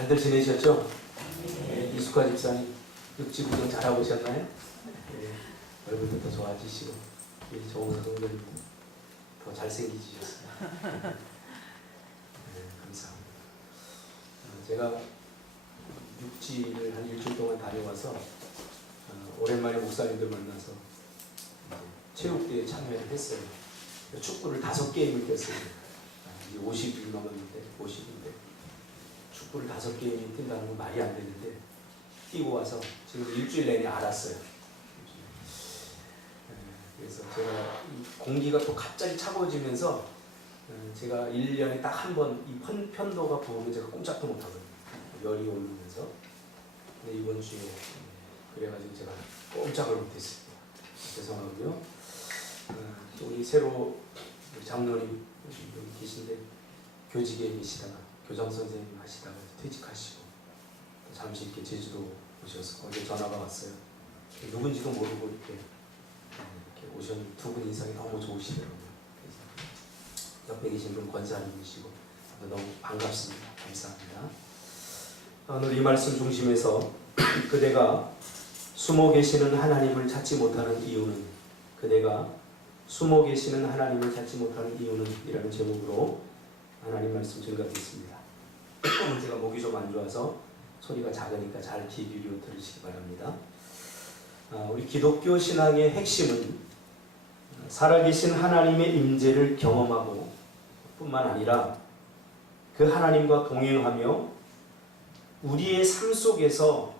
잘들 지내셨죠? 네, 이수카 집사님 육지 구경 잘하고 오셨나요? 네, 얼굴도 더 좋아지시고 정우사 동료님 더 잘생기셨습니다. 네, 감사합니다. 제가 육지를 한 일주일 동안 다녀와서 오랜만에 목사님들 만나서 체육대회에 참여를 했어요. 축구를 5게임을 뛰었어요. 이제 50일 남았는데 50인데 축구를 5게임이 뛴다는 건 말이 안 되는데 뛰고 와서 지금 일주일 내내 알았어요. 그래서 제가 이 공기가 또 갑자기 차가워지면서 제가 1년에 딱 한 번 이 편도가 부으면 제가 꼼짝도 못하거든요. 열이 오르면서. 근데 이번 주에 그래가지고 제가 꼼짝을 못했습니다. 죄송하고요. 또 우리 새로 우리 장로님 여기 계신데 교직에 계시다가 교장 선생님 하시다가 퇴직하시고 또 잠시 이렇게 제주도 오셔서 어제 전화가 왔어요. 누군지도 모르고 이렇게 오셨는데 두 분 인상이 너무 좋으시더라고요. 그래서 옆에 계신 분 권사님이시고 너무 반갑습니다. 감사합니다. 오늘 이 말씀 중심에서 그대가 숨어 계시는 하나님을 찾지 못하는 이유는 그대가 숨어 계시는 하나님을 찾지 못하는 이유는 이라는 제목으로 하나님 말씀 증거하겠습니다. 제가 목이 좀 안 좋아서 소리가 작으니까 잘 귀 기울여 들으시기 바랍니다. 우리 기독교 신앙의 핵심은 살아계신 하나님의 임재를 경험하고 뿐만 아니라 그 하나님과 동행하며 우리의 삶 속에서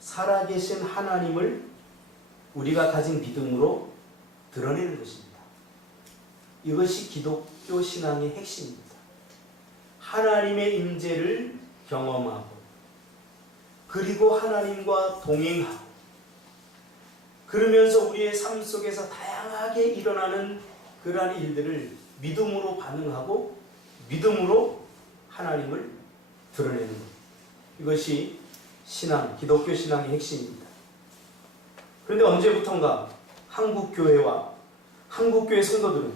살아계신 하나님을 우리가 가진 믿음으로 드러내는 것입니다. 이것이 기독교 신앙의 핵심입니다. 하나님의 임재를 경험하고 그리고 하나님과 동행하고 그러면서 우리의 삶 속에서 다양하게 일어나는 그러한 일들을 믿음으로 반응하고 믿음으로 하나님을 드러내는 것. 이것이 신앙, 기독교 신앙의 핵심입니다. 그런데 언제부턴가 한국교회와 한국교회 성도들은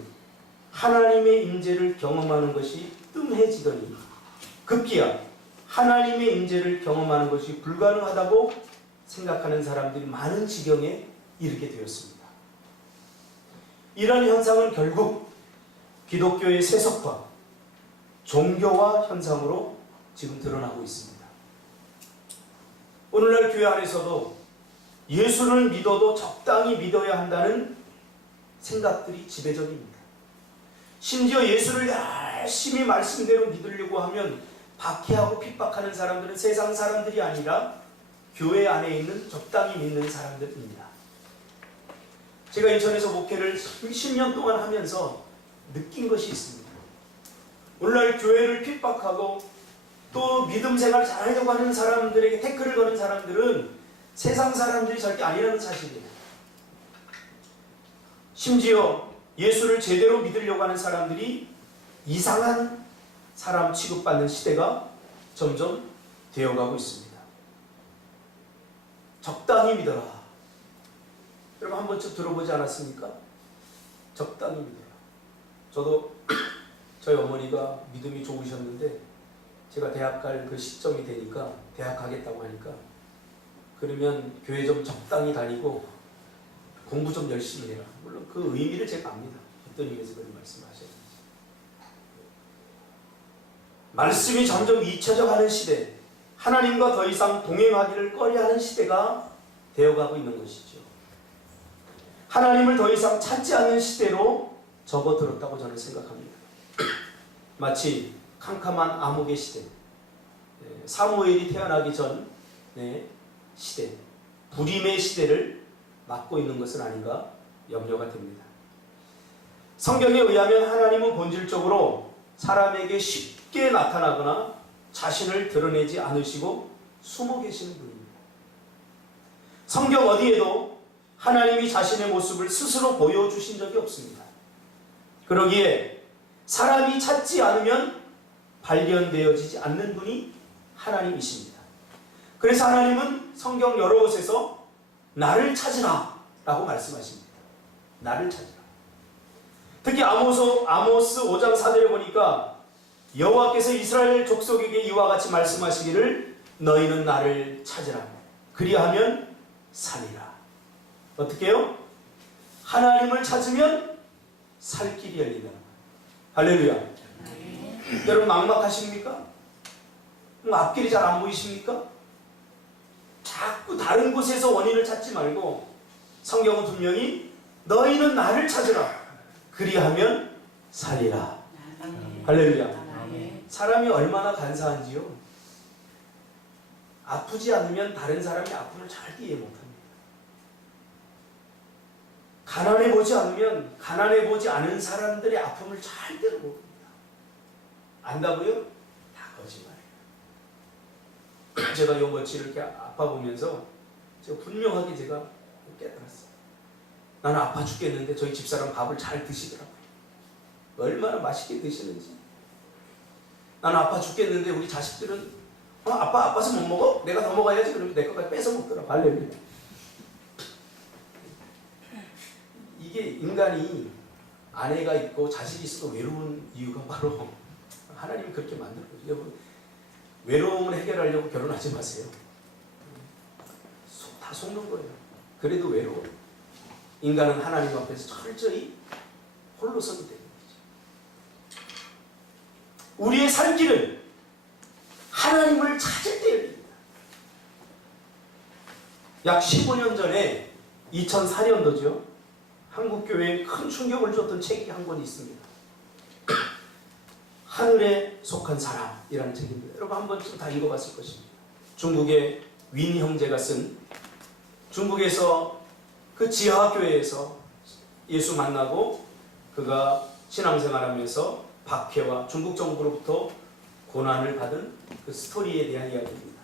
하나님의 임재를 경험하는 것이 뜸해지더니 급기야 하나님의 임재를 경험하는 것이 불가능하다고 생각하는 사람들이 많은 지경에 이르게 되었습니다. 이런 현상은 결국 기독교의 세속화, 종교화 현상으로 지금 드러나고 있습니다. 오늘날 교회 안에서도 예수를 믿어도 적당히 믿어야 한다는 생각들이 지배적입니다. 심지어 예수를 열심히 말씀대로 믿으려고 하면 박해하고 핍박하는 사람들은 세상 사람들이 아니라 교회 안에 있는 적당히 믿는 사람들입니다. 제가 인천에서 목회를 10년 동안 하면서 느낀 것이 있습니다. 오늘날 교회를 핍박하고 또 믿음 생활 잘하려고 하는 사람들에게 태클을 거는 사람들은 세상 사람들이 절대 아니라는 사실이에요. 심지어 예수를 제대로 믿으려고 하는 사람들이 이상한 사람 취급받는 시대가 점점 되어가고 있습니다. 적당히 믿어라. 여러분 한 번쯤 들어보지 않았습니까? 적당히 믿어라. 저도 저희 어머니가 믿음이 좋으셨는데 제가 대학 갈 그 시점이 되니까 대학 가겠다고 하니까 그러면 교회 좀 적당히 다니고 공부 좀 열심히 해라. 물론 그 의미를 제가 압니다. 어떤 의미에서 그런 말씀을 하셨는지. 말씀이 점점 잊혀져 가는 시대, 하나님과 더 이상 동행하기를 꺼려하는 시대가 되어가고 있는 것이죠. 하나님을 더 이상 찾지 않는 시대로 접어들었다고 저는 생각합니다. 마치 캄캄한 암흑의 시대, 사무엘이 태어나기 전 시대, 불임의 시대를 맞고 있는 것은 아닌가 염려가 됩니다. 성경에 의하면 하나님은 본질적으로 사람에게 쉽게 나타나거나 자신을 드러내지 않으시고 숨어 계시는 분입니다. 성경 어디에도 하나님이 자신의 모습을 스스로 보여주신 적이 없습니다. 그러기에 사람이 찾지 않으면 발견되어지지 않는 분이 하나님이십니다. 그래서 하나님은 성경 여러 곳에서 나를 찾으라 라고 말씀하십니다. 나를 찾으라. 특히 아모스 5장 4절에 보니까 여호와께서 이스라엘 족속에게 이와 같이 말씀하시기를 너희는 나를 찾으라. 그리하면 살리라. 어떻게 해요? 하나님을 찾으면 살 길이 열린다. 할렐루야. 여러분 막막하십니까? 앞길이 잘 안 보이십니까? 자꾸 다른 곳에서 원인을 찾지 말고 성경은 분명히 너희는 나를 찾으라. 그리하면 살리라. 할렐루야. 사람이 얼마나 간사한지요. 아프지 않으면 다른 사람이 아픔을 잘 이해 못합니다. 가난해 보지 않으면 가난해 보지 않은 사람들의 아픔을 절대로 모릅니다. 안다고요? 다 거짓말이에요. 제가 요 며칠 이렇게 아파 보면서 제가 분명하게 제가 깨달았어요. 나는 아파 죽겠는데 저희 집사람 밥을 잘 드시더라고요. 얼마나 맛있게 드시는지. 나는 아파 죽겠는데 우리 자식들은 아빠 아파서 못 먹어? 내가 더 먹어야지. 그러면 내 거까지 뺏어 먹더라. 할렐루야. 이게 인간이 아내가 있고 자식이 있어도 외로운 이유가 바로 하나님이 그렇게 만들었거든요. 여러분, 외로움을 해결하려고 결혼하지 마세요. 다 속는 거예요. 그래도 외로워. 인간은 하나님 앞에서 철저히 홀로 서게 되는 거죠. 우리의 살 길은 하나님을 찾을 때 열립니다. 약 15년 전에 2004년도죠. 한국교회에 큰 충격을 줬던 책이 한 권 있습니다. 하늘에 속한 사람이라는 책입니다. 여러분 한 번쯤 다 읽어봤을 것입니다. 중국의 윈 형제가 쓴, 중국에서 그 지하교회에서 예수 만나고 그가 신앙생활하면서 박해와 중국 정부로부터 고난을 받은 그 스토리에 대한 이야기입니다.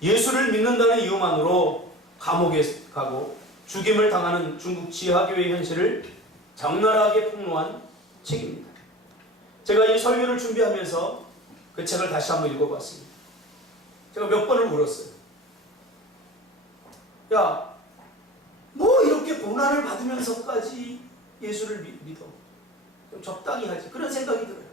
예수를 믿는다는 이유만으로 감옥에 가고 죽임을 당하는 중국 지하교회 현실을 적나라하게 폭로한 책입니다. 제가 이 설교를 준비하면서 그 책을 다시 한번 읽어봤습니다. 제가 몇 번을 물었어요. 야, 뭐 이렇게 고난을 받으면서까지 예수를 믿어? 좀 적당히 하지. 그런 생각이 들어요.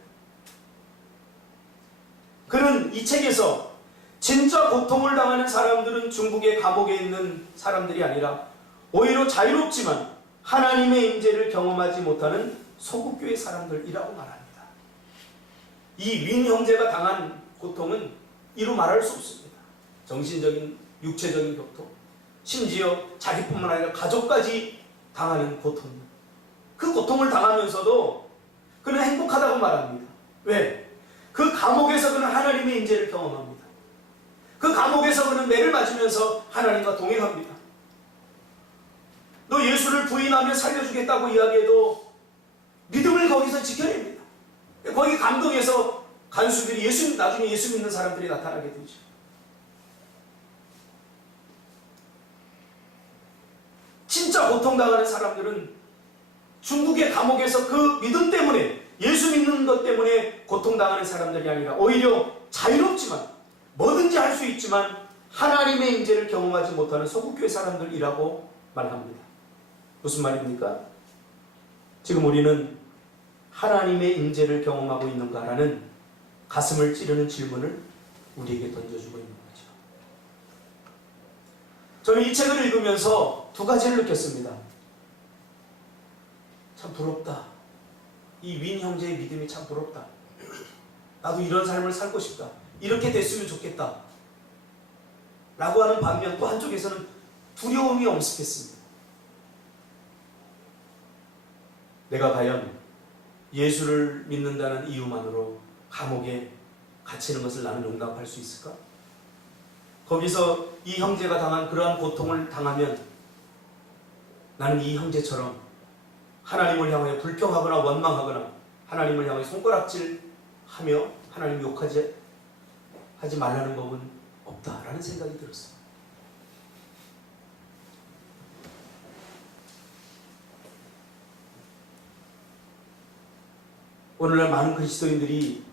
그는 이 책에서 진짜 고통을 당하는 사람들은 중국의 감옥에 있는 사람들이 아니라 오히려 자유롭지만 하나님의 임재를 경험하지 못하는 소국교회 사람들이라고 말합니다. 이 윈 형제가 당한 고통은 이루 말할 수 없습니다. 정신적인, 육체적인 고통, 심지어 자기뿐만 아니라 가족까지 당하는 고통. 그 고통을 당하면서도 그는 행복하다고 말합니다. 왜? 그 감옥에서 그는 하나님의 임재를 경험합니다. 그 감옥에서 그는 매를 맞으면서 하나님과 동행합니다. 너 예수를 부인하면 살려주겠다고 이야기해도 믿음을 거기서 지켜냅니다. 거기 감동해서 간수들이 나중에 예수 믿는 사람들이 나타나게 되죠. 진짜 고통당하는 사람들은 중국의 감옥에서 그 믿음 때문에, 예수 믿는 것 때문에 고통당하는 사람들이 아니라 오히려 자유롭지만, 뭐든지 할 수 있지만 하나님의 임재를 경험하지 못하는 소국교회 사람들이라고 말합니다. 무슨 말입니까? 지금 우리는 하나님의 임재를 경험하고 있는가라는 가슴을 찌르는 질문을 우리에게 던져주고 있는 거죠. 저는 이 책을 읽으면서 두 가지를 느꼈습니다. 참 부럽다. 이 윈 형제의 믿음이 참 부럽다. 나도 이런 삶을 살고 싶다. 이렇게 됐으면 좋겠다. 라고 하는 반면 또 한쪽에서는 두려움이 엄습했습니다. 내가 과연 예수를 믿는다는 이유만으로 감옥에 갇히는 것을 나는 용납할 수 있을까? 거기서 이 형제가 당한 그러한 고통을 당하면 나는 이 형제처럼 하나님을 향하여 불평하거나 원망하거나 하나님을 향하여 손가락질하며 하나님 욕하지 말라는 법은 없다라는 생각이 들었어요. 오늘날 많은 그리스도인들이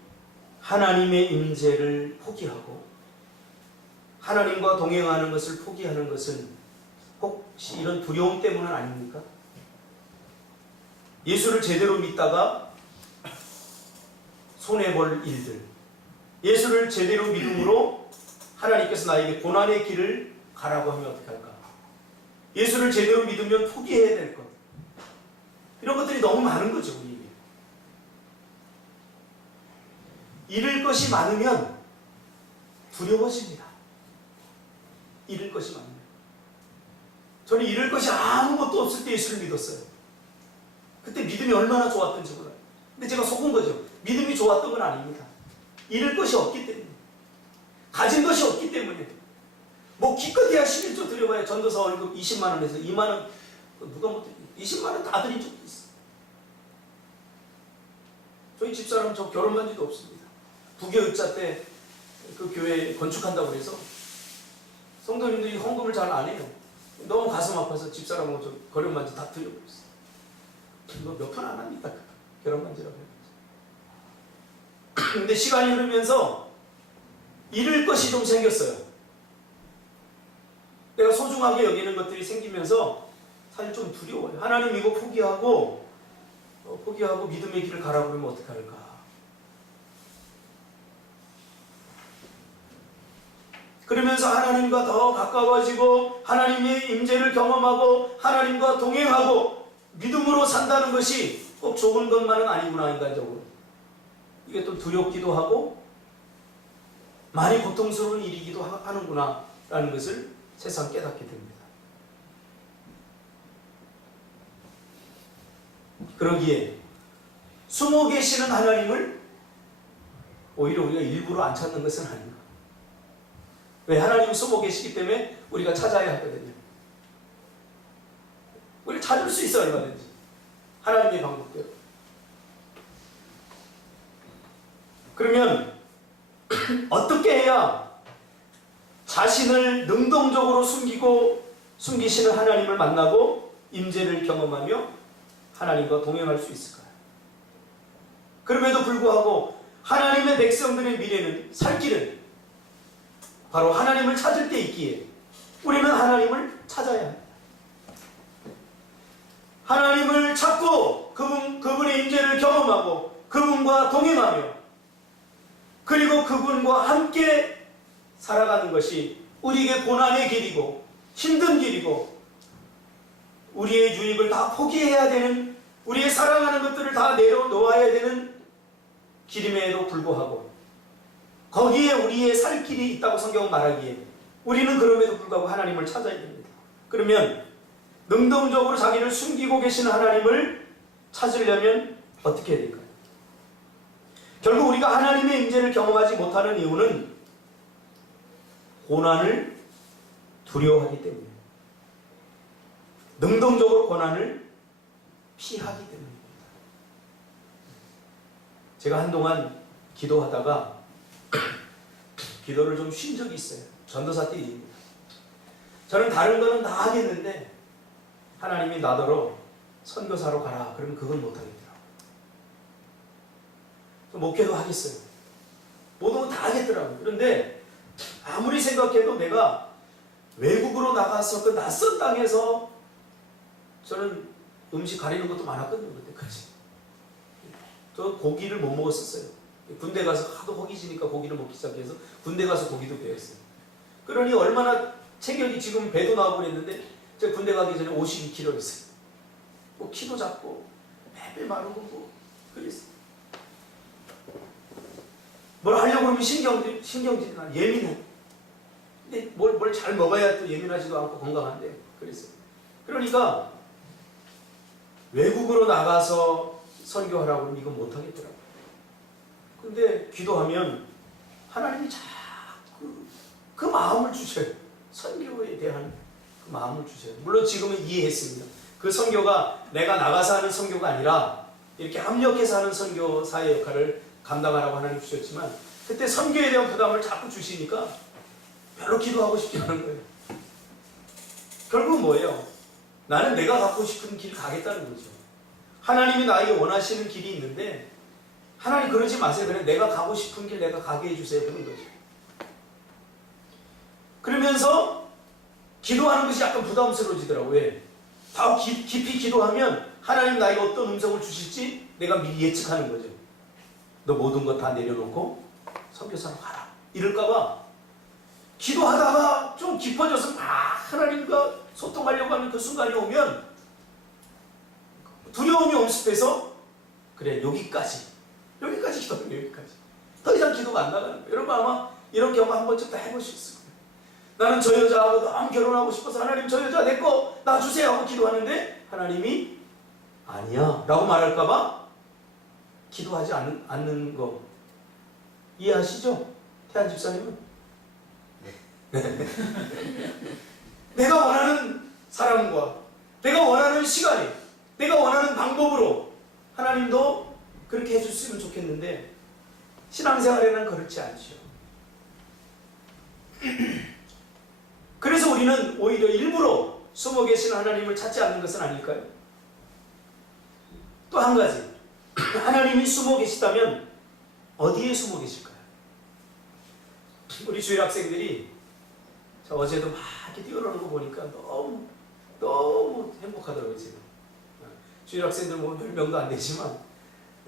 하나님의 임재를 포기하고 하나님과 동행하는 것을 포기하는 것은 혹시 이런 두려움 때문은 아닙니까? 예수를 제대로 믿다가 손해볼 일들, 예수를 제대로 믿음으로 하나님께서 나에게 고난의 길을 가라고 하면 어떻게 할까? 예수를 제대로 믿으면 포기해야 될 것, 이런 것들이 너무 많은 거죠. 우리에게 잃을 것이 많으면 두려워집니다. 잃을 것이 많으면. 저는 잃을 것이 아무것도 없을 때 예수를 믿었어요. 그때 믿음이 얼마나 좋았던지 몰라요. 근데 제가 속은 거죠. 믿음이 좋았던 건 아닙니다. 잃을 것이 없기 때문에, 가진 것이 없기 때문에. 뭐 기껏해야 11조 드려봐야 전도사 월급 20만 원에서 2만 원, 누가 못 20만 원 다 드린 적도 있어. 저희 집사람 저 결혼 반지도 없습니다. 부교육자 때 그 교회 건축한다고 해서 성도님들이 헌금을 잘 안 해요. 너무 가슴 아파서 집사람하고 저 결혼 반지 다 드려버렸어. 너 몇 푼 안 합니까? 결혼 반지라고 해요. 근데 시간이 흐르면서 잃을 것이 좀 생겼어요. 내가 소중하게 여기는 것들이 생기면서 사실 좀 두려워요. 하나님 이거 포기하고 믿음의 길을 가라고 그러면 어떻게 할까? 그러면서 하나님과 더 가까워지고 하나님의 임재를 경험하고 하나님과 동행하고 믿음으로 산다는 것이 꼭 좋은 것만은 아니구나, 인간적으로. 이게 또 두렵기도 하고 많이 고통스러운 일이기도 하는구나 라는 것을 새삼 깨닫게 됩니다. 그러기에 숨어 계시는 하나님을 오히려 우리가 일부러 안 찾는 것은 아닌가. 왜? 하나님은 숨어 계시기 때문에 우리가 찾아야 하거든요. 우리가 찾을 수 있어, 얼마든지. 하나님의 방법대로. 그러면 어떻게 해야 자신을 능동적으로 숨기시는 하나님을 만나고 임재를 경험하며 하나님과 동행할 수 있을까요? 그럼에도 불구하고 하나님의 백성들의 미래는, 살 길은 바로 하나님을 찾을 때 있기에 우리는 하나님을 찾아야 합니다. 하나님을 찾고 그분의 임재를 경험하고 그분과 동행하며 그리고 그분과 함께 살아가는 것이 우리에게 고난의 길이고 힘든 길이고 우리의 유익을 다 포기해야 되는, 우리의 사랑하는 것들을 다 내려놓아야 되는 길임에도 불구하고 거기에 우리의 살 길이 있다고 성경은 말하기에 우리는 그럼에도 불구하고 하나님을 찾아야 됩니다. 그러면 능동적으로 자기를 숨기고 계시는 하나님을 찾으려면 어떻게 해야 될까요? 결국 우리가 하나님의 임재를 경험하지 못하는 이유는 고난을 두려워하기 때문입니다. 능동적으로 고난을 피하기 때문입니다. 제가 한동안 기도하다가 기도를 좀 쉰 적이 있어요. 전도사 때 일입니다. 저는 다른 거는 다 하겠는데 하나님이 나더러 선교사로 가라 그러면 그건 못하겠더라고요. 목회도 하겠어요. 모든 건 다 하겠더라고요. 그런데 아무리 생각해도 내가 외국으로 나가서 그 낯선 땅에서 저는 음식 가리는 것도 많았거든요. 그때까지. 저 고기를 못 먹었었어요. 군대 가서 하도 허기지니까 고기를 먹기 시작해서 군대 가서 고기도 배웠어요. 그러니 얼마나 체격이 지금 배도 나오고 그랬는데 제가 군대 가기 전에 52kg였어요. 뭐 키도 작고 매일 마르고 뭐 그랬어요. 뭘 하려고 그러면 신경질이 나, 예민해. 근데 뭘 잘 먹어야 또 예민하지도 않고 건강한데 그랬어요. 그러니까 외국으로 나가서 선교하라고 하면 이건 못하겠더라고요. 근데 기도하면 하나님이 자꾸 그 마음을 주셔요. 선교에 대한 그 마음을 주셔요. 물론 지금은 이해했습니다. 그 선교가 내가 나가서 하는 선교가 아니라 이렇게 합력해서 하는 선교사의 역할을 감당하라고 하나님 주셨지만 그때 선교에 대한 부담을 자꾸 주시니까 별로 기도하고 싶지 않은 거예요. 결국은 뭐예요? 나는 내가 갖고 싶은 길 가겠다는 거죠. 하나님이 나에게 원하시는 길이 있는데 하나님 그러지 마세요. 그냥 내가 가고 싶은 길 내가 가게 해주세요. 그런 거죠. 그러면서 기도하는 것이 약간 부담스러워지더라고요. 왜? 더 깊이 기도하면 하나님 나에게 어떤 음성을 주실지 내가 미리 예측하는 거죠. 너 모든 것 다 내려놓고 선교사로 가라. 이럴까봐 기도하다가 좀 깊어져서 막 하나님과 소통하려고 하는 그 순간이 오면 두려움이 엄습해서 그래 여기까지 기도하면 여기까지 더 이상 기도가 안 나가는 거예요. 여러분 아마 이런 경험 한 번쯤 다 해보실 수 있어요. 나는 저 여자하고 너무 결혼하고 싶어서 하나님 저 여자 내 거 놔주세요 하고 기도하는데 하나님이 아니야 라고 말할까봐 기도하지 않는 거 이해하시죠? 태한 집사님은? 내가 원하는 사람과 내가 원하는 시간에 내가 원하는 방법으로 하나님도 그렇게 해줬으면 좋겠는데 신앙생활에는 그렇지 않죠. 그래서 우리는 오히려 일부러 숨어 계신 하나님을 찾지 않는 것은 아닐까요? 또 한 가지, 하나님이 숨어 계시다면 어디에 숨어 계실까요? 우리 주일 학생들이 저 어제도 막 이렇게 뛰어노는 거 보니까 너무 행복하더라고요. 지금 주일 학생들 뭐 10명도 안 되지만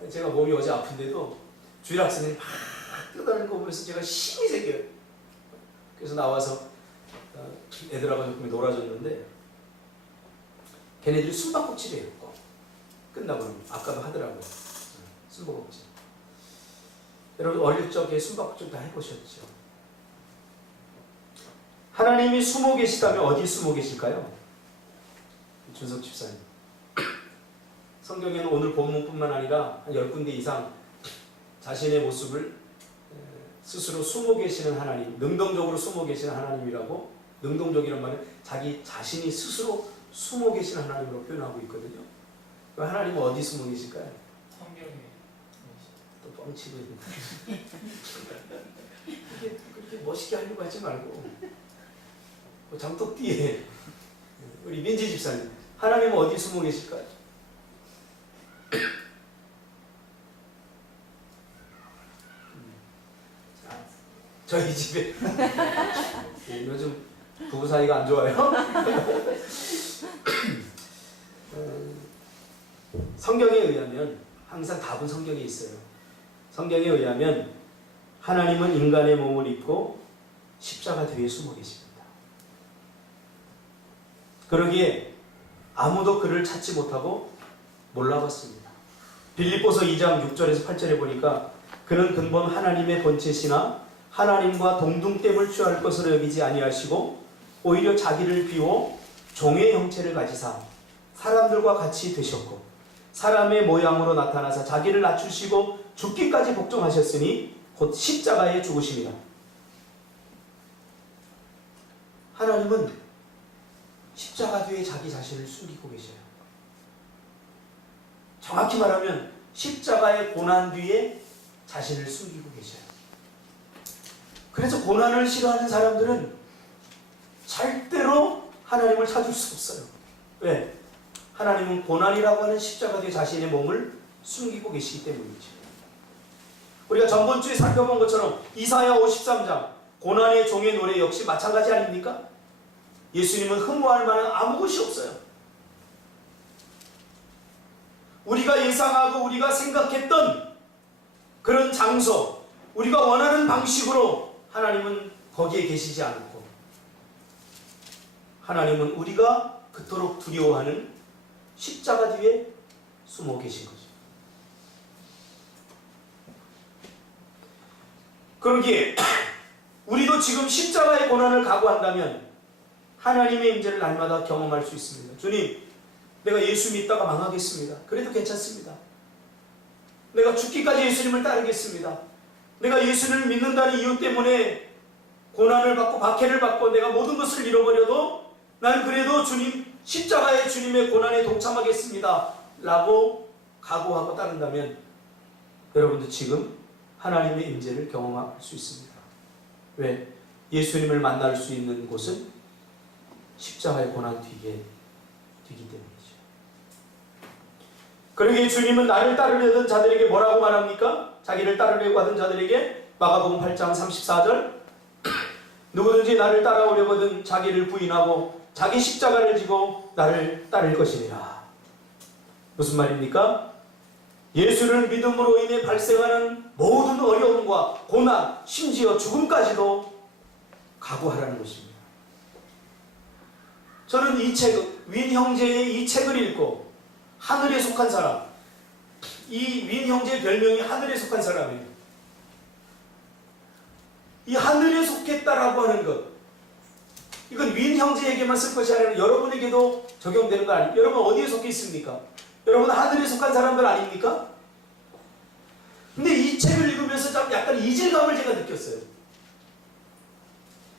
제가 몸이 어제 아픈데도 주일 학생들이 막 뛰어다니는 거 보면서 제가 힘이 생겨요. 그래서 나와서 애들하고 조금 놀아줬는데 걔네들이 숨바꼭질이에요. 끝나고 아까도 하더라고요. 숨바꼭질. 여러분 어릴 적에 숨바꼭질 다 해보셨죠? 하나님이 숨어 계시다면 어디 숨어 계실까요? 준석 집사님. 성경에는 오늘 본문뿐만 아니라 한 10군데 이상 자신의 모습을 스스로 숨어 계시는 하나님, 능동적으로 숨어 계시는 하나님이라고, 능동적이란 말은 자기 자신이 스스로 숨어 계시는 하나님으로 표현하고 있거든요. 하나님은 어디 숨어 계실까요? 성경에 또 뻥치고 있는 그렇게 멋있게 하려고 하지 말고 장독띠에 우리 민지 집사님 하나님은 어디 숨어 계실까요? 저희 집에 요즘 부부 사이가 안 좋아요. 성경에 의하면 항상 답은 성경에 있어요. 성경에 의하면 하나님은 인간의 몸을 입고 십자가 뒤에 숨어 계십니다. 그러기에 아무도 그를 찾지 못하고 몰라봤습니다. 빌립보서 2장 6절에서 8절에 보니까 그는 근본 하나님의 본체시나 하나님과 동등됨을 취할 것으로 여기지 아니하시고 오히려 자기를 비워 종의 형체를 가지사 사람들과 같이 되셨고 사람의 모양으로 나타나사 자기를 낮추시고 죽기까지 복종하셨으니 곧 십자가에 죽으십니다. 하나님은 십자가 뒤에 자기 자신을 숨기고 계셔요. 정확히 말하면 십자가의 고난 뒤에 자신을 숨기고 계셔요. 그래서 고난을 싫어하는 사람들은 절대로 하나님을 찾을 수 없어요. 왜? 하나님은 고난이라고 하는 십자가 뒤에 자신의 몸을 숨기고 계시기 때문이죠. 우리가 전번주에 살펴본 것처럼 이사야 53장 고난의 종의 노래 역시 마찬가지 아닙니까? 예수님은 흠모할 만한 아무 것이 없어요. 우리가 예상하고 우리가 생각했던 그런 장소, 우리가 원하는 방식으로 하나님은 거기에 계시지 않고 하나님은 우리가 그토록 두려워하는 십자가 뒤에 숨어 계신 거죠. 그러기에 우리도 지금 십자가의 고난을 각오한다면 하나님의 임재를 날마다 경험할 수 있습니다. 주님, 내가 예수 믿다가 망하겠습니다. 그래도 괜찮습니다. 내가 죽기까지 예수님을 따르겠습니다. 내가 예수를 믿는다는 이유 때문에 고난을 받고 박해를 받고 내가 모든 것을 잃어버려도 난 그래도 주님, 십자가의 주님의 고난에 동참하겠습니다 라고 각오하고 따른다면 여러분도 지금 하나님의 임재를 경험할 수 있습니다. 왜? 예수님을 만날 수 있는 곳은 십자가의 고난 뒤기 때문이죠. 그러기에 주님은 나를 따르려던 자들에게 뭐라고 말합니까? 자기를 따르려고 하던 자들에게 마가복음 8장 34절 누구든지 나를 따라오려거든 자기를 부인하고 자기 십자가를 지고 나를 따를 것이니라. 무슨 말입니까? 예수를 믿음으로 인해 발생하는 모든 어려움과 고난, 심지어 죽음까지도 각오하라는 것입니다. 저는 이 책, 윈 형제의 이 책을 읽고 하늘에 속한 사람, 이 윈 형제의 별명이 하늘에 속한 사람이에요. 이 하늘에 속했다라고 하는 것, 이건 윈 형제에게만 쓸 것이 아니라 여러분에게도 적용되는 거 아닙니까? 여러분 어디에 속해 있습니까? 여러분 하늘에 속한 사람들 아닙니까? 근데 이 책을 읽으면서 좀 약간 이질감을 제가 느꼈어요.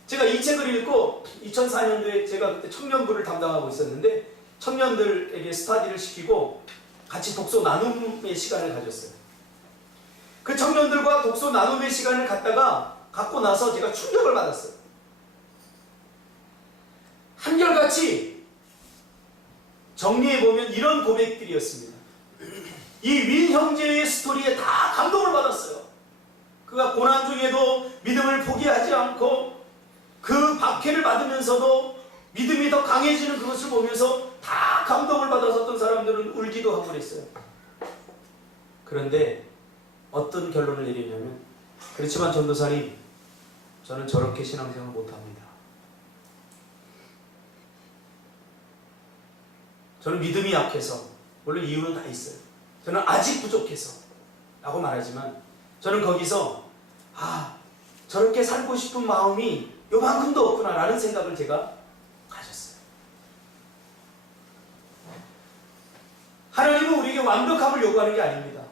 제가 이 책을 읽고 2004년도에 제가 그때 청년부를 담당하고 있었는데 청년들에게 스터디를 시키고 같이 독서 나눔의 시간을 가졌어요. 그 청년들과 독서 나눔의 시간을 갖고 나서 제가 충격을 받았어요. 한결같이 정리해보면 이런 고백들이었습니다. 이 윈 형제의 스토리에 다 감동을 받았어요. 그가 고난 중에도 믿음을 포기하지 않고 그 박해를 받으면서도 믿음이 더 강해지는 그것을 보면서 다 감동을 받아서 어떤 사람들은 울기도 하고 그랬어요. 그런데 어떤 결론을 내리냐면, 그렇지만 전도사님, 저는 저렇게 신앙생활 못합니다. 저는 믿음이 약해서, 물론 이유는 다 있어요. 저는 아직 부족해서 라고 말하지만 저는 거기서 저렇게 살고 싶은 마음이 요만큼도 없구나 라는 생각을 제가 가졌어요. 하나님은 우리에게 완벽함을 요구하는 게 아닙니다.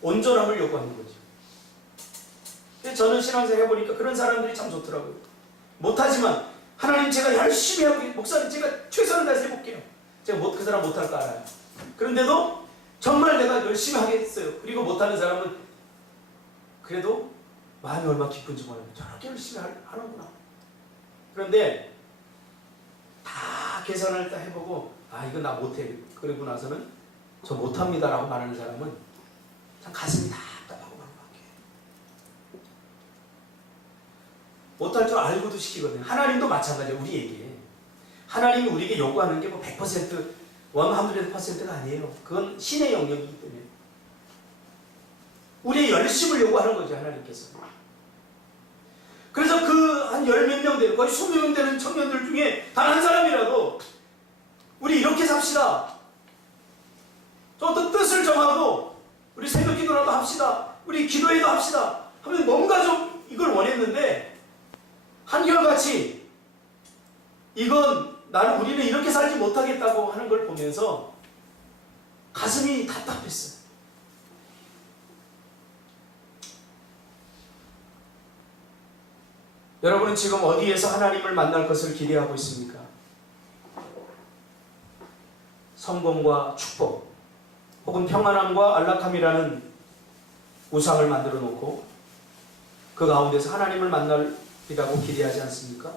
온전함을 요구하는 거죠. 저는 신앙생활 해보니까 그런 사람들이 참 좋더라고요. 못하지만 하나님 제가 열심히 해볼게요. 목사님 제가 최선을 다해서 해볼게요. 제가 그 사람 못할 거 알아요. 그런데도 정말 내가 열심히 하겠어요. 그리고 못하는 사람은 그래도 마음이 얼마나 기쁜지 몰라요. 저렇게 열심히 하는구나. 그런데 다 계산을 다 해보고 이건 나 못해. 그러고 나서는 저 못합니다 라고 말하는 사람은 참 가슴이 답답하고 막막해요. 못할 줄 알고도 시키거든요. 하나님도 마찬가지예요. 우리에게. 하나님이 우리에게 요구하는 게 뭐 100%, 100%가 아니에요. 그건 신의 영역이기 때문에. 우리의 열심을 요구하는 거죠, 하나님께서. 그래서 그 한 열 몇 명 되는, 거의 20명 되는 청년들 중에 단 한 사람이라도 우리 이렇게 삽시다. 저 어떤 뜻을 정하고 우리 새벽 기도라도 합시다. 우리 기도회도 합시다. 하면 뭔가 좀 이걸 원했는데 한결같이 우리는 이렇게 살지 못하겠다고 하는 걸 보면서 가슴이 답답했어요. 여러분은 지금 어디에서 하나님을 만날 것을 기대하고 있습니까? 성공과 축복, 혹은 평안함과 안락함이라는 우상을 만들어 놓고 그 가운데서 하나님을 만날이라고 기대하지 않습니까?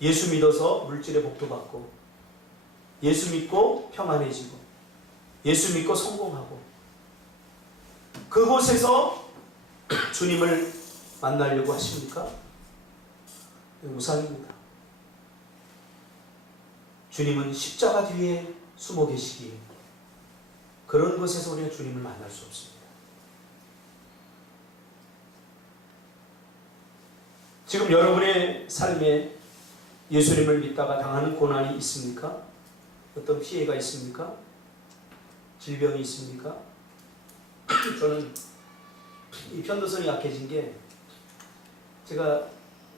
예수 믿어서 물질의 복도 받고, 예수 믿고 평안해지고, 예수 믿고 성공하고, 그곳에서 주님을 만나려고 하십니까? 우상입니다. 주님은 십자가 뒤에 숨어 계시기에 그런 곳에서 우리가 주님을 만날 수 없습니다. 지금 여러분의 삶에 예수님을 믿다가 당하는 고난이 있습니까? 어떤 피해가 있습니까? 질병이 있습니까? 저는 이 편도선이 약해진 게 제가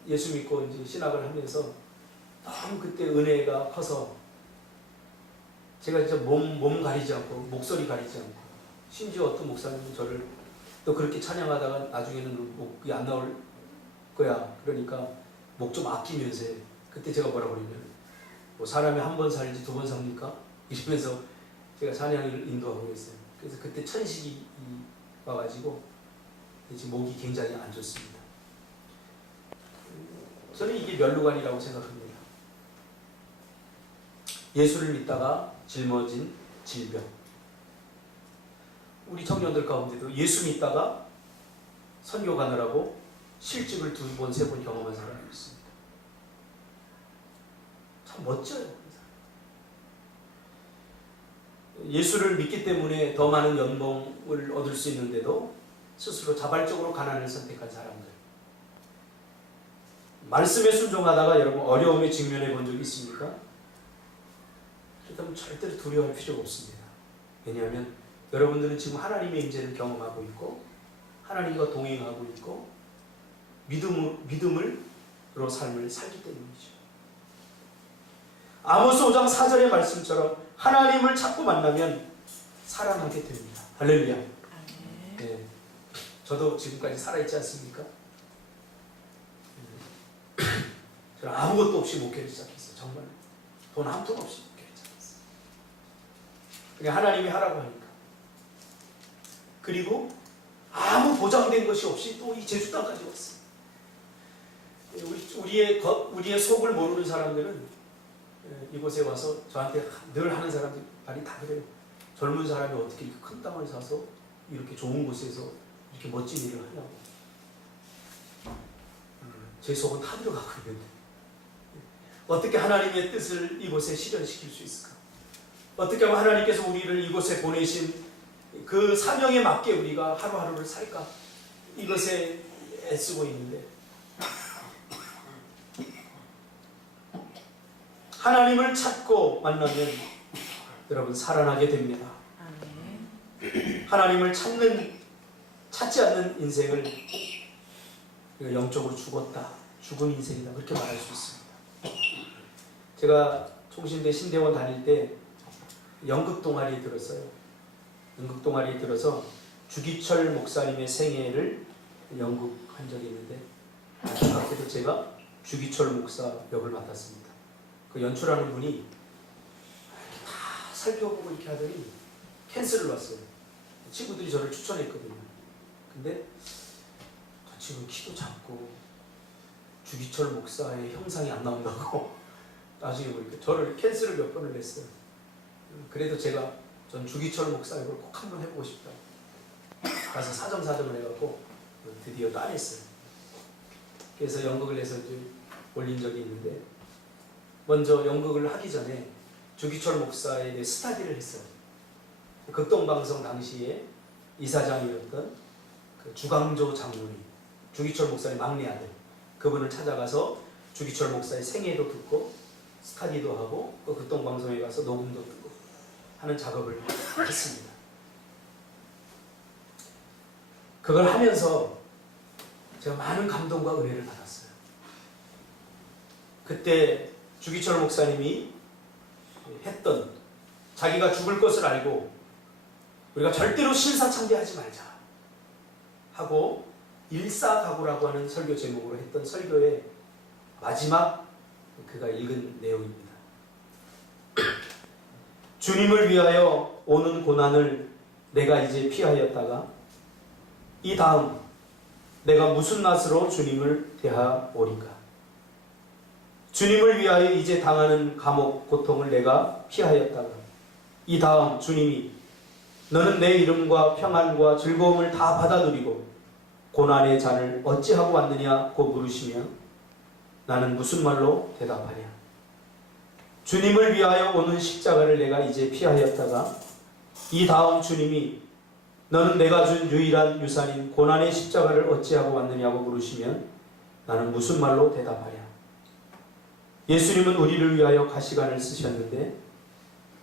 예수 믿고 이제 신학을 하면서 너무 그때 은혜가 커서 제가 진짜 몸 가리지 않고 목소리 가리지 않고, 심지어 어떤 목사님은 저를 또 그렇게 찬양하다가 나중에는 목이 안 나올 거야. 그러니까 목 좀 아끼면서 해. 그때 제가 뭐라고 그러냐면 뭐 사람이 한 번 살지 두 번 삽니까? 이러면서 제가 찬양을 인도하고 있어요. 그래서 그때 천식이 와가지고 지금 목이 굉장히 안 좋습니다. 저는 이게 멸루관이라고 생각합니다. 예수를 믿다가 짊어진 질병. 우리 청년들 가운데도 예수 믿다가 선교 가느라고 실직을 2번, 3번 경험한 사람이 있습니다. 참 멋져요. 예수를 믿기 때문에 더 많은 연봉을 얻을 수 있는데도 스스로 자발적으로 가난을 선택한 사람들. 말씀에 순종하다가 여러분 어려움에 직면해 본 적이 있습니까? 그렇다면 절대로 두려워할 필요가 없습니다. 왜냐하면 여러분들은 지금 하나님의 임재를 경험하고 있고 하나님과 동행하고 있고 믿음으로 삶을 살기 때문이죠. 아모스 5장 4절의 말씀처럼 하나님을 찾고 만나면 살아나게 됩니다. 할렐루야. 네. 저도 지금까지 살아있지 않습니까? 저는 아무것도 없이 목회를 시작했어요. 정말 돈 한 푼 없이 목회를 시작했어요. 그냥 하나님이 하라고 하니까. 그리고 아무 보장된 것이 없이 또 이 제주 땅까지 왔어요. 우리의 속을 모르는 사람들은 이곳에 와서 저한테 늘 하는 사람들이 다 그래요. 젊은 사람이 어떻게 이렇게 큰 땅을 사서 이렇게 좋은 곳에서 이렇게 멋진 일을 하냐고. 제 속은 다 들어가고 있는데 어떻게 하나님의 뜻을 이곳에 실현시킬 수 있을까? 어떻게 하면 하나님께서 우리를 이곳에 보내신 그 사명에 맞게 우리가 하루하루를 살까? 이것에 애쓰고 있는데 하나님을 찾고 만나면 여러분 살아나게 됩니다. 하나님을 찾지 않는 인생을 영적으로 죽은 인생이다 그렇게 말할 수 있습니다. 제가 총신대 신대원 다닐 때 연극 동아리에 들었어요. 연극 동아리에 들어서 주기철 목사님의 생애를 연극한 적이 있는데 안타깝게도 제가 주기철 목사 역을 맡았습니다. 그 연출하는 분이 이렇게 다 살펴보고 이렇게 하더니 캔슬을 왔어요. 친구들이 저를 추천했거든요. 근데 저 친구 키도 작고 주기철 목사의 형상이 안 나온다고 나중에 보니까 저를 캔슬을 몇 번을 냈어요. 그래도 전 주기철 목사 역을 꼭 한번 해보고 싶다. 가서 사정사정을 해갖고 드디어 따냈어요. 그래서 연극을 해서 이제 올린 적이 있는데 먼저 연극을 하기 전에 주기철 목사에 대해 스타디를 했어요. 극동방송 당시에 이사장이었던 그 주강조 장로님, 주기철 목사의 막내 아들, 그분을 찾아가서 주기철 목사의 생애도 듣고 스타디도 하고 또 극동방송에 가서 녹음도 듣고 하는 작업을 했습니다. 그걸 하면서 제가 많은 감동과 은혜를 받았어요. 그때 주기철 목사님이 했던 자기가 죽을 것을 알고 우리가 절대로 신사참배하지 말자 하고 일사각오라고 하는 설교 제목으로 했던 설교의 마지막 그가 읽은 내용입니다. 주님을 위하여 오는 고난을 내가 이제 피하였다가 이 다음 내가 무슨 낯으로 주님을 대하오리까? 주님을 위하여 이제 당하는 감옥 고통을 내가 피하였다가 이 다음 주님이 너는 내 이름과 평안과 즐거움을 다 받아 누리고 고난의 잔을 어찌하고 왔느냐고 물으시며 나는 무슨 말로 대답하냐? 주님을 위하여 오는 십자가를 내가 이제 피하였다가 이 다음 주님이 너는 내가 준 유일한 유산인 고난의 십자가를 어찌하고 왔느냐고 물으시면 나는 무슨 말로 대답하냐? 예수님은 우리를 위하여 가시관을 쓰셨는데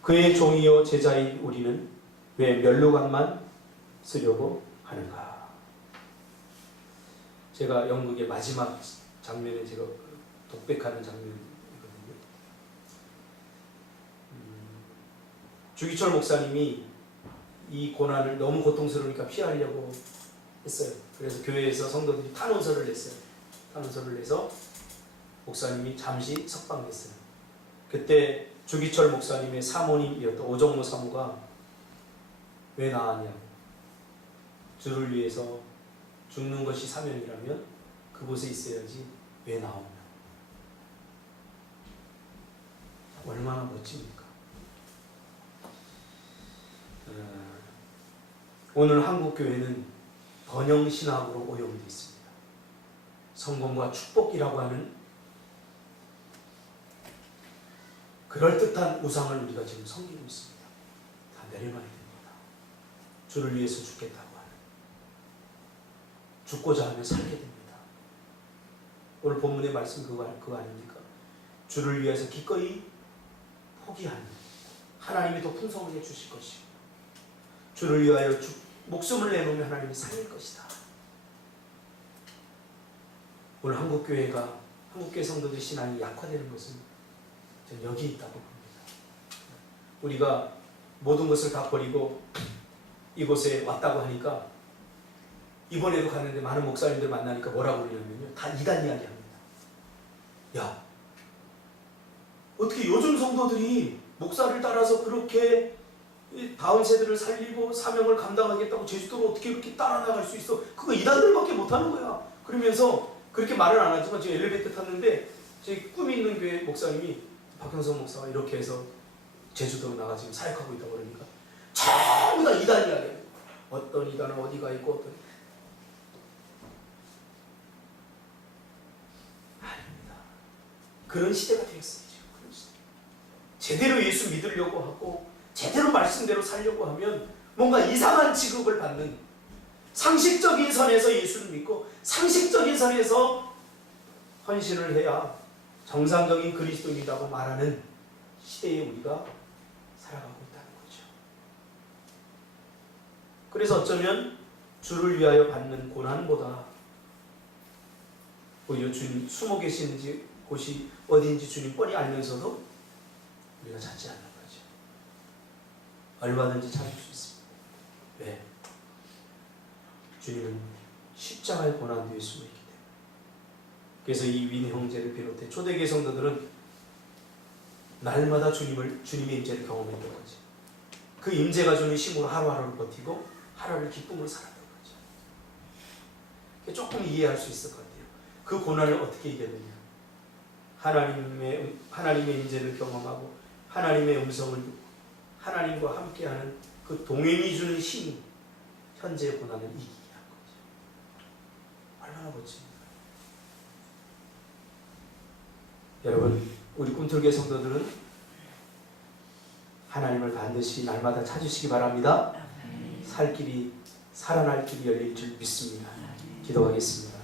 그의 종이요 제자인 우리는 왜 멸류관만 쓰려고 하는가? 제가 연극의 마지막 장면에 제가 독백하는 장면이거든요. 주기철 목사님이 이 고난을 너무 고통스러우니까 피하려고 했어요. 그래서 교회에서 성도들이 탄원서를 냈어요. 탄원서를 내서 목사님이 잠시 석방됐어요. 그때 주기철 목사님의 사모님이었던 오정모 사모가 왜 나왔냐고, 주를 위해서 죽는 것이 사명이라면 그곳에 있어야지 왜 나오냐. 얼마나 멋집니까? 오늘 한국교회는 번영신학으로 오염되어 있습니다. 성공과 축복이라고 하는 그럴듯한 우상을 우리가 지금 섬기고 있습니다. 내려놔야 됩니다. 주를 위해서 죽겠다고 하는, 죽고자 하면 살게 됩니다. 오늘 본문의 말씀 그거 아닙니까? 주를 위해서 기꺼이 포기하는 하나님이 더 풍성하게 주실 것이고, 주를 위하여 목숨을 내놓으면 하나님이 살릴 것이다. 오늘 한국교회 성도들의 신앙이 약화되는 것은 저는 여기 있다고 봅니다. 우리가 모든 것을 다 버리고 이곳에 왔다고 하니까, 이번에도 갔는데 많은 목사님들 만나니까 뭐라고 그러냐면요, 다 이단 이야기 합니다. 야, 어떻게 요즘 성도들이 목사를 따라서 그렇게 다음 세대를 살리고 사명을 감당하겠다고 제주도로 어떻게 이렇게 따라 나갈 수 있어? 그거 이단들밖에 못하는 거야. 그러면서 그렇게 말은 안 하지만 지금 엘리베이터 탔는데 제 꿈이 있는 교회 목사님이, 박형성 목사가 이렇게 해서 제주도로 나가 지금 사역하고 있다고 그러니까 전부 다 이단 이야기예요. 어떤 이단은 어디가 있고 어떤, 아닙니다. 그런 시대가 되었어요. 그런 시대. 제대로 예수 믿으려고 하고 제대로 말씀대로 살려고 하면 뭔가 이상한 취급을 받는, 상식적인 선에서 예수를 믿고 상식적인 선에서 헌신을 해야 정상적인 그리스도인이라고 말하는 시대에 우리가 살아가고 있다는 거죠. 그래서 어쩌면 주를 위하여 받는 고난보다 오히려 주님 숨어 계시는지 곳이 어디인지 주님 뻔히 알면서도 우리가 찾지 않는 거죠. 얼마든지 찾을 수 있습니다. 왜? 주님은 십자가의 고난 뒤에 숨어 있기 때문에. 그래서 이 윈 형제를 비롯해 초대교회 성도들은 날마다 주님의 임재를 경험했던 거죠. 그 임재가 주는 힘으로 하루하루를 버티고 하루를 기쁨으로 살았던 거죠. 조금 이해할 수 있을 것 같아요. 그 고난을 어떻게 이겼느냐? 하나님의 임재를 경험하고 하나님의 음성을 듣고 하나님과 함께하는 그 동행이 주는 힘이 현재의 고난을 이기게 한 거죠. 얼마나 멋집니까? 여러분, 우리 꿈틀교회 성도들은 하나님을 반드시 날마다 찾으시기 바랍니다. 살아날 길이 열릴 줄 믿습니다. 기도하겠습니다.